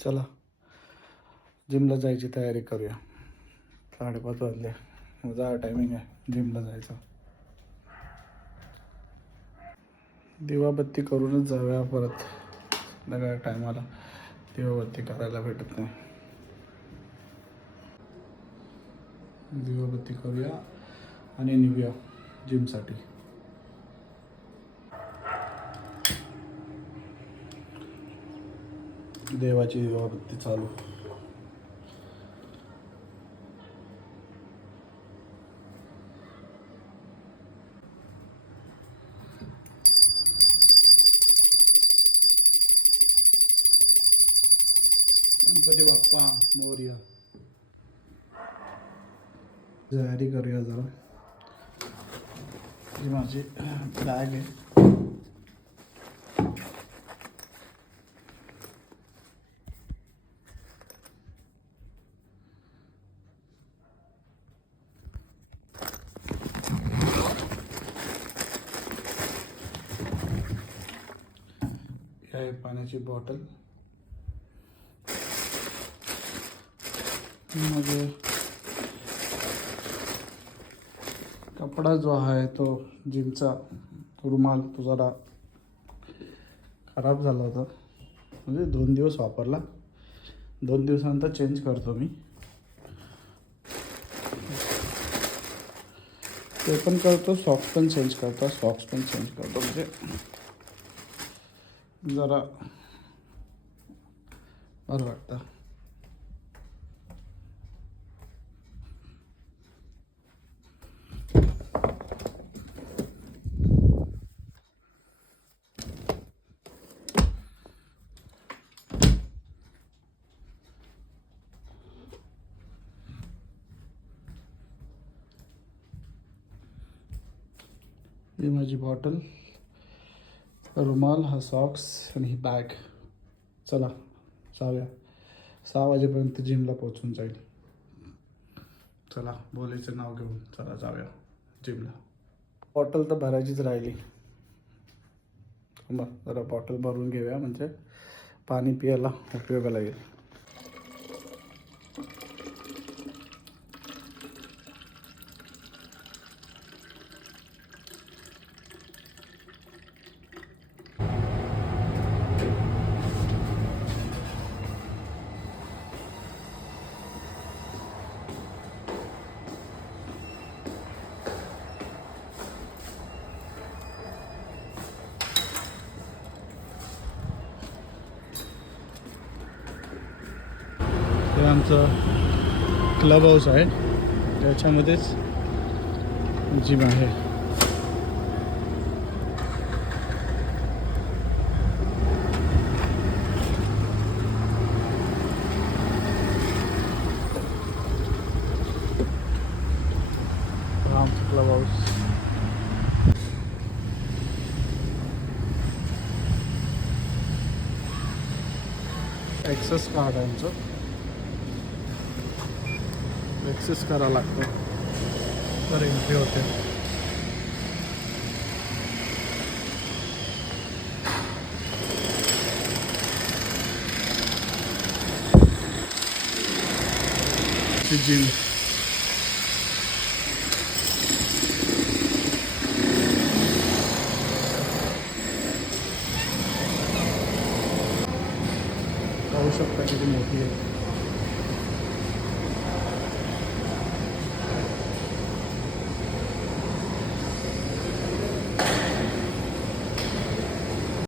चला जिमला जायची तयारी करूया. 5:30 वाजले. माझा टायमिंग आहे जिमला जायचा. दिवाबत्ती करूनच जाऊया परत. सगळ्या टायमाला दिवाबत्ती करायला भेटत नाही. दिवाबत्ती करूया आणि निघूया जिमसाठी. देवाची दिवाबत्ती चालू. गणपती बाप्पा मोरया. तयारी करूया जरा. ही माझी बॅग आहे. आहे पाण्याची बॉटल. मग कपडा जो आहे तो जिमचा रुमाल तो जरा खराब झाला होता. म्हणजे 2 दिवस वापरला. 2 दिवसानंतर चेंज करतो मी. ते पण करतो, सॉक्स पण चेंज करतो. म्हणजे जरा बरं वाटतं. ही माझी बॉटल, रुमाल, हा सॉक्स आणि ही बॅग. चला जाऊया. 6 वाजेपर्यंत जिमला पोहोचून जाईल. चला बोलायचं नाव घेऊन चला जाऊया जिमला. बॉटल तर भरायचीच राहिली. जरा बॉटल भरून घेऊया म्हणजे पाणी पियाला उपयोगाला येईल. हे आमचं क्लब हाऊस आहे. त्याच्यामध्येच जिम आहे. आमचं क्लब हाऊस. ॲक्सेस कार्ड आहे आमचं. ॲक्सेस करावं लागतं तर एंट्री होते. जिम पाहू शकता किती मोठी आहे.